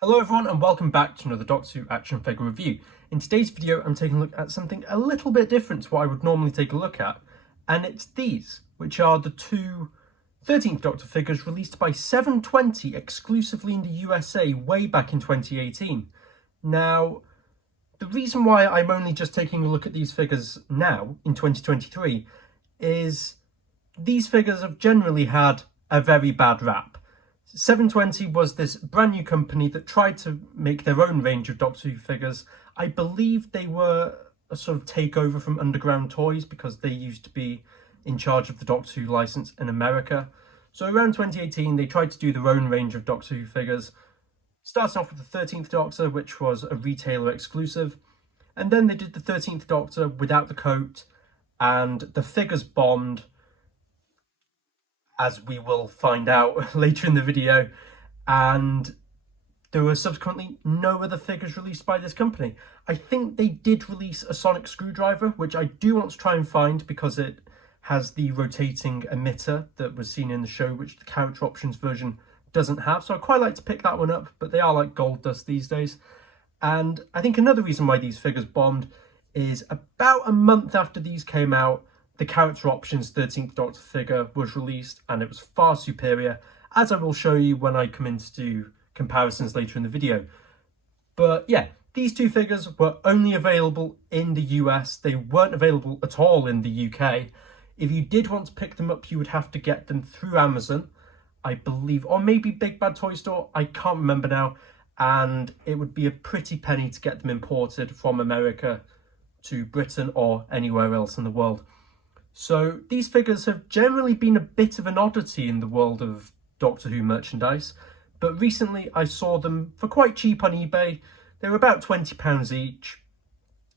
Hello everyone and welcome back to another Doctor Who action figure review. In today's video I'm taking a look at something a little bit different to what I would normally take a look at, and it's these, which are the two 13th Doctor figures released by 720 exclusively in the USA way back in 2018. Now, the reason why I'm only just taking a look at these figures now in 2023 is these figures have generally had a very bad rap. 720 was this brand new company that tried to make their own range of Doctor Who figures. I believe they were a sort of takeover from Underground Toys because they used to be in charge of the Doctor Who license in America. So around 2018 they tried to do their own range of Doctor Who figures, starting off with the 13th Doctor, which was a retailer exclusive, and then they did the 13th Doctor without the coat, and the figures bombed, as we will find out later in the video, and there were subsequently no other figures released by this company. I think they did release a sonic screwdriver, which I do want to try and find because it has the rotating emitter that was seen in the show, which the character options version doesn't have. So I'd quite like to pick that one up, but they are like gold dust these days. And I think another reason why these figures bombed is about a month after these came out, the character options 13th Doctor figure was released, and it was far superior, as I will show you when I come in to do comparisons later in the video. But yeah, these two figures were only available in the US. They weren't available at all in the UK. If you did want to pick them up, you would have to get them through Amazon, I believe, or maybe Big Bad Toy Store, I can't remember now, and it would be a pretty penny to get them imported from America to Britain or anywhere else in the world. So these figures have generally been a bit of an oddity in the world of Doctor Who merchandise, but recently I saw them for quite cheap on eBay. They were about £20 each,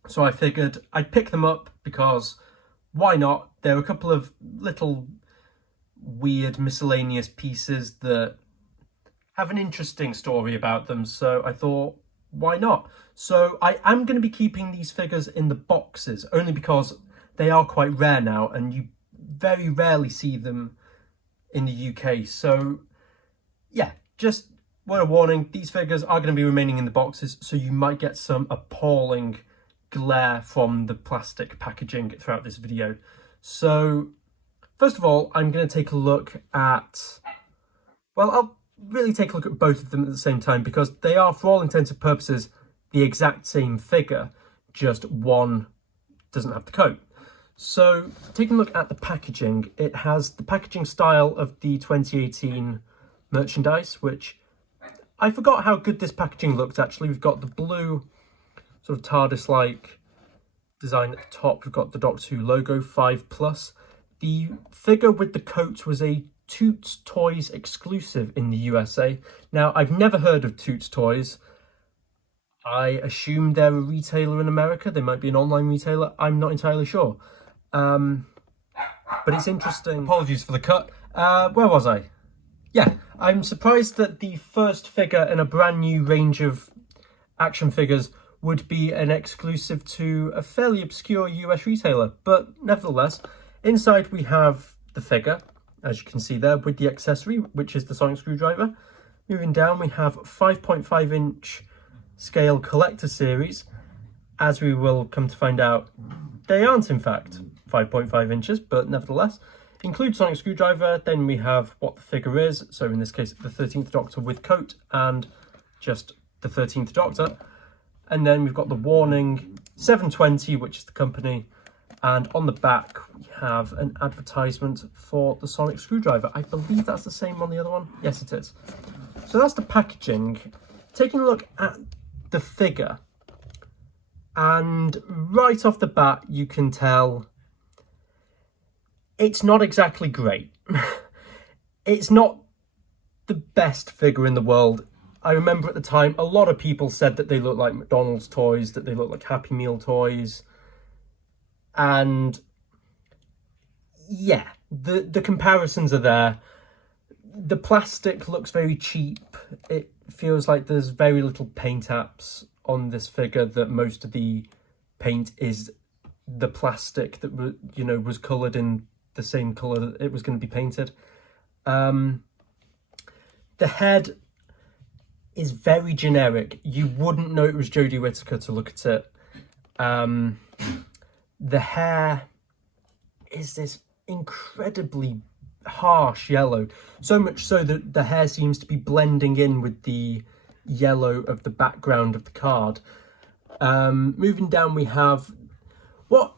so I figured I'd pick them up because why not? There are a couple of little weird miscellaneous pieces that have an interesting story about them, so I thought, why not? So I am going to be keeping these figures in the boxes, only because they are quite rare now and you very rarely see them in the UK. So yeah, just word of warning, these figures are going to be remaining in the boxes, so you might get some appalling glare from the plastic packaging throughout this video. So first of all, I'm going to take a look at, well, I'll really take a look at both of them at the same time because they are, for all intents and purposes, the exact same figure, just one doesn't have the coat. So taking a look at the packaging, it has the packaging style of the 2018 merchandise, which I forgot how good this packaging looked actually. We've got the blue sort of TARDIS-like design at the top. We've got the Doctor Who logo, 5+. The figure with the coat was a Toots Toys exclusive in the USA. Now, I've never heard of Toots Toys. I assume they're a retailer in America. They might be an online retailer. I'm not entirely sure. But it's interesting. Apologies for the cut. Where was I? Yeah, I'm surprised that the first figure in a brand new range of action figures would be an exclusive to a fairly obscure US retailer. But nevertheless, inside we have the figure, as you can see there, with the accessory, which is the sonic screwdriver. Moving down, we have 5.5-inch scale collector series. As we will come to find out, they aren't in fact 5.5 inches, but nevertheless include sonic screwdriver. Then we have what the figure is, so in this case the 13th Doctor with coat and just the 13th Doctor. And then we've got the warning, 720, which is the company, and on the back we have an advertisement for the sonic screwdriver. I believe that's the same on the other one. Yes, it is. So that's the packaging. Taking a look at the figure, and right off the bat you can tell it's not exactly great. It's not the best figure in the world. I remember at the time a lot of people said that they look like McDonald's toys, that they look like Happy Meal toys, and yeah, the comparisons are there. The plastic looks very cheap. It feels like there's very little paint apps on this figure, that most of the paint is the plastic that was coloured in the same colour that it was going to be painted. The head is very generic. You wouldn't know it was Jodie Whittaker to look at it. The hair is this incredibly harsh yellow, so much so that the hair seems to be blending in with the yellow of the background of the card. Moving down, we have what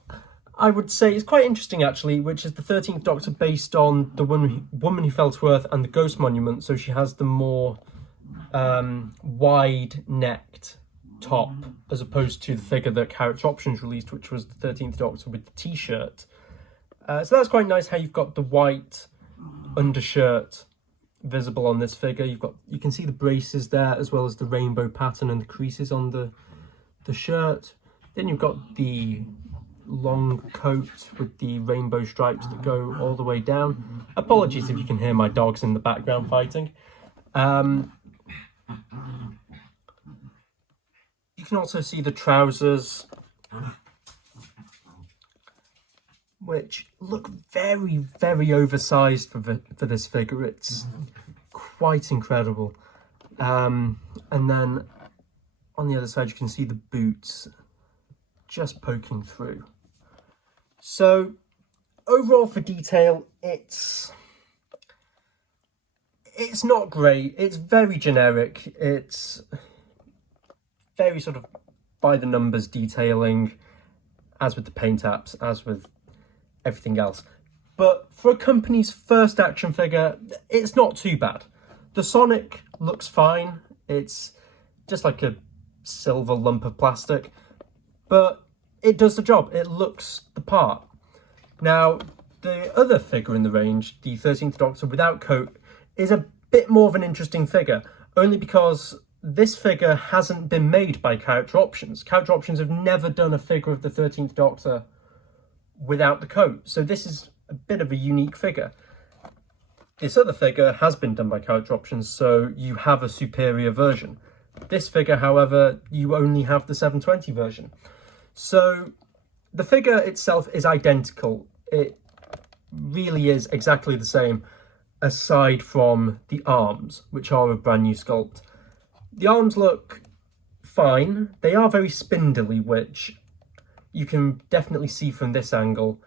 I would say is quite interesting actually, which is the 13th Doctor based on the Woman Who Fell to Earth and the Ghost Monument. So she has the more wide-necked top as opposed to the figure that Character Options released, which was the 13th Doctor with the t-shirt. So that's quite nice how you've got the white undershirt visible on this figure. You can see the braces there, as well as the rainbow pattern and the creases on the shirt. Then you've got the long coat with the rainbow stripes that go all the way down. Apologies if you can hear my dogs in the background fighting. You can also see the trousers, which look very, very oversized for this figure. It's quite incredible. And then on the other side, you can see the boots just poking through. So overall, for detail, it's not great. It's very generic. It's very sort of by the numbers detailing, as with the paint apps, as with everything else. But for a company's first action figure, it's not too bad. The Sonic looks fine. It's just like a silver lump of plastic, but it does the job. It looks the part. Now, the other figure in the range, the 13th Doctor without coat, is a bit more of an interesting figure, only because this figure hasn't been made by Character Options. Character Options have never done a figure of the 13th Doctor without the coat, so this is a bit of a unique figure. This other figure has been done by Character Options, so you have a superior version. This figure, however, you only have the 720 version. So the figure itself is identical. It really is exactly the same, aside from the arms, which are a brand new sculpt. The arms look fine. They are very spindly, which you can definitely see from this angle.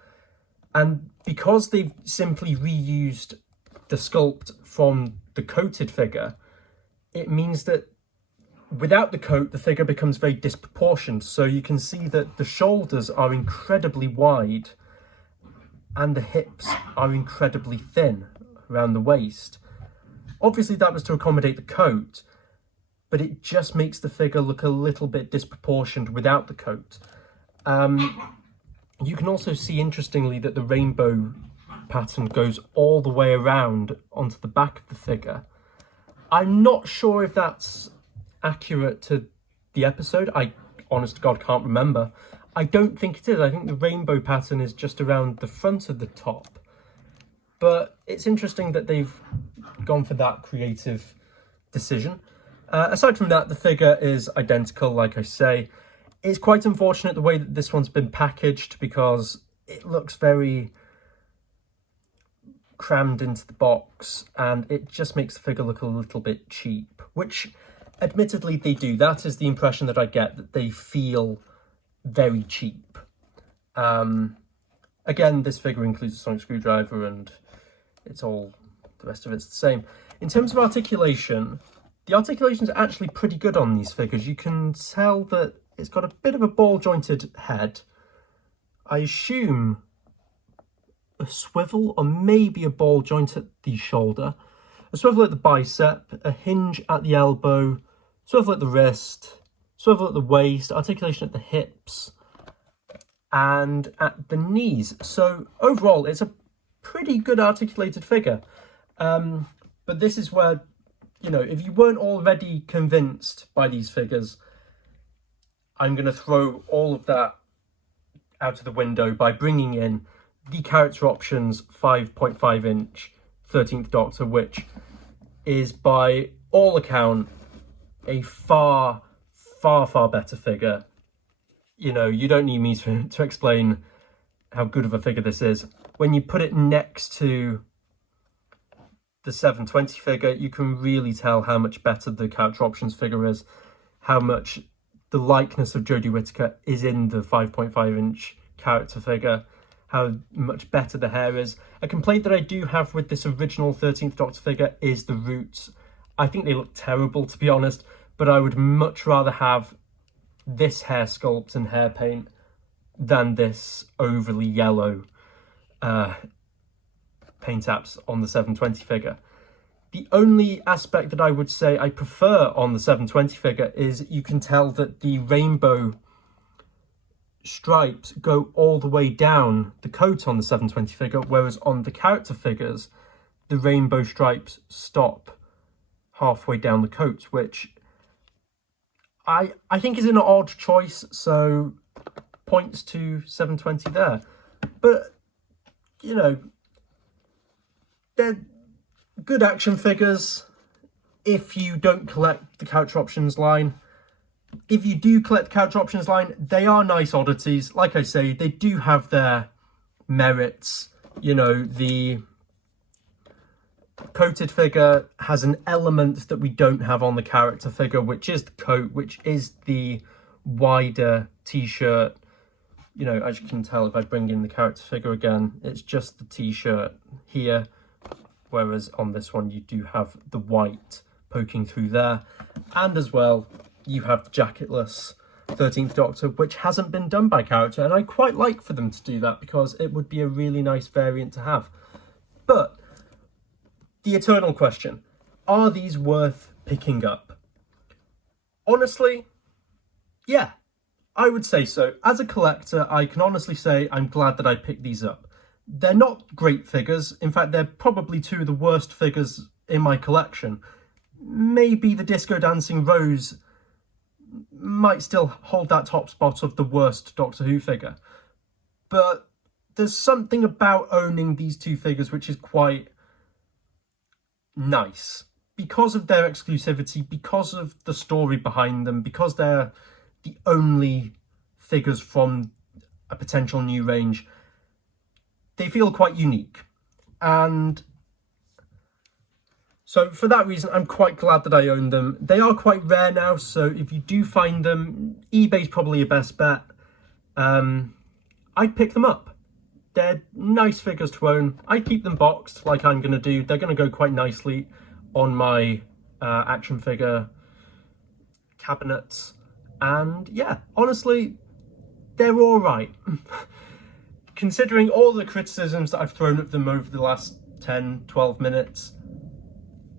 And because they've simply reused the sculpt from the coated figure, it means that without the coat, the figure becomes very disproportioned. So you can see that the shoulders are incredibly wide and the hips are incredibly thin around the waist. Obviously that was to accommodate the coat, but it just makes the figure look a little bit disproportioned without the coat. You can also see, interestingly, that the rainbow pattern goes all the way around onto the back of the figure. I'm not sure if that's accurate to the episode. I, honest to God, can't remember. I don't think it is. I think the rainbow pattern is just around the front of the top. But it's interesting that they've gone for that creative decision. Aside from that, the figure is identical, like I say. It's quite unfortunate the way that this one's been packaged, because it looks very crammed into the box and it just makes the figure look a little bit cheap, which admittedly they do. That is the impression that I get, that they feel very cheap. Again, this figure includes a sonic screwdriver and it's all, the rest of it's the same. In terms of articulation, the articulation is actually pretty good on these figures. You can tell that it's got a bit of a ball-jointed head. I assume a swivel or maybe a ball joint at the shoulder, a swivel at the bicep, a hinge at the elbow, swivel at the wrist, swivel at the waist, articulation at the hips and at the knees. So overall, it's a pretty good articulated figure. But this is where, you know, if you weren't already convinced by these figures, I'm going to throw all of that out of the window by bringing in the Character Options 5.5 inch 13th Doctor, which is by all account a far better figure. You know, you don't need me to explain how good of a figure this is. When you put it next to the 720 figure, you can really tell how much better the character options figure is, how much the likeness of Jodie Whittaker is in the 5.5-inch character figure, how much better the hair is. A complaint that I do have with this original 13th Doctor figure is the roots. I think they look terrible, to be honest, but I would much rather have this hair sculpt and hair paint than this overly yellow paint apps on the 720 figure. The only aspect that I would say I prefer on the 720 figure is you can tell that the rainbow stripes go all the way down the coat on the 720 figure, whereas on the character figures, the rainbow stripes stop halfway down the coat, which I think is an odd choice, so points to 720 there. But, you know, they're good action figures if you don't collect the character options line. If you do collect the character options line, they are nice oddities. Like I say, they do have their merits. You know, the coated figure has an element that we don't have on the character figure, which is the coat, which is the wider t-shirt. You know, as you can tell, if I bring in the character figure again, it's just the t-shirt here, whereas on this one you do have the white poking through there. And as well, you have the jacketless 13th Doctor, which hasn't been done by character, and I quite like for them to do that because it would be a really nice variant to have. But the eternal question, are these worth picking up? Honestly, yeah, I would say so. As a collector, I can honestly say I'm glad that I picked these up. They're not great figures. In fact, they're probably two of the worst figures in my collection. Maybe the Disco Dancing Rose might still hold that top spot of the worst Doctor Who figure. But there's something about owning these two figures which is quite nice. Because of their exclusivity, because of the story behind them, because they're the only figures from a potential new range, they feel quite unique. And so for that reason, I'm quite glad that I own them. They are quite rare now, so if you do find them, eBay's probably your best bet. I'd pick them up. They're nice figures to own. I'd keep them boxed like I'm going to do. They're going to go quite nicely on my action figure cabinets. And yeah, honestly, they're all right. Considering all the criticisms that I've thrown at them over the last 10, 12 minutes,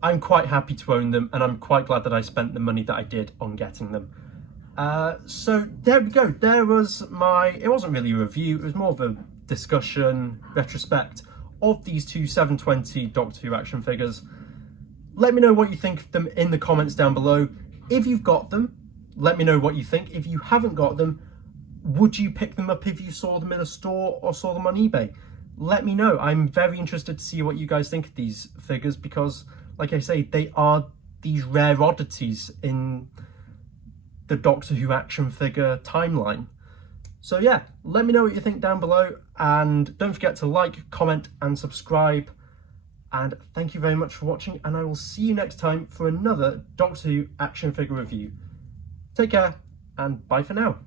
I'm quite happy to own them, and I'm quite glad that I spent the money that I did on getting them. So there we go. There was it wasn't really a review, it was more of a discussion, retrospect of these two 720 Doctor Who action figures. Let me know what you think of them in the comments down below. If you've got them, let me know what you think. If you haven't got them, would you pick them up if you saw them in a store or saw them on eBay? Let me know. I'm very interested to see what you guys think of these figures because, like I say, they are these rare oddities in the Doctor Who action figure timeline. So yeah, let me know what you think down below, and don't forget to like, comment and subscribe. And thank you very much for watching, and I will see you next time for another Doctor Who action figure review. Take care, and bye for now.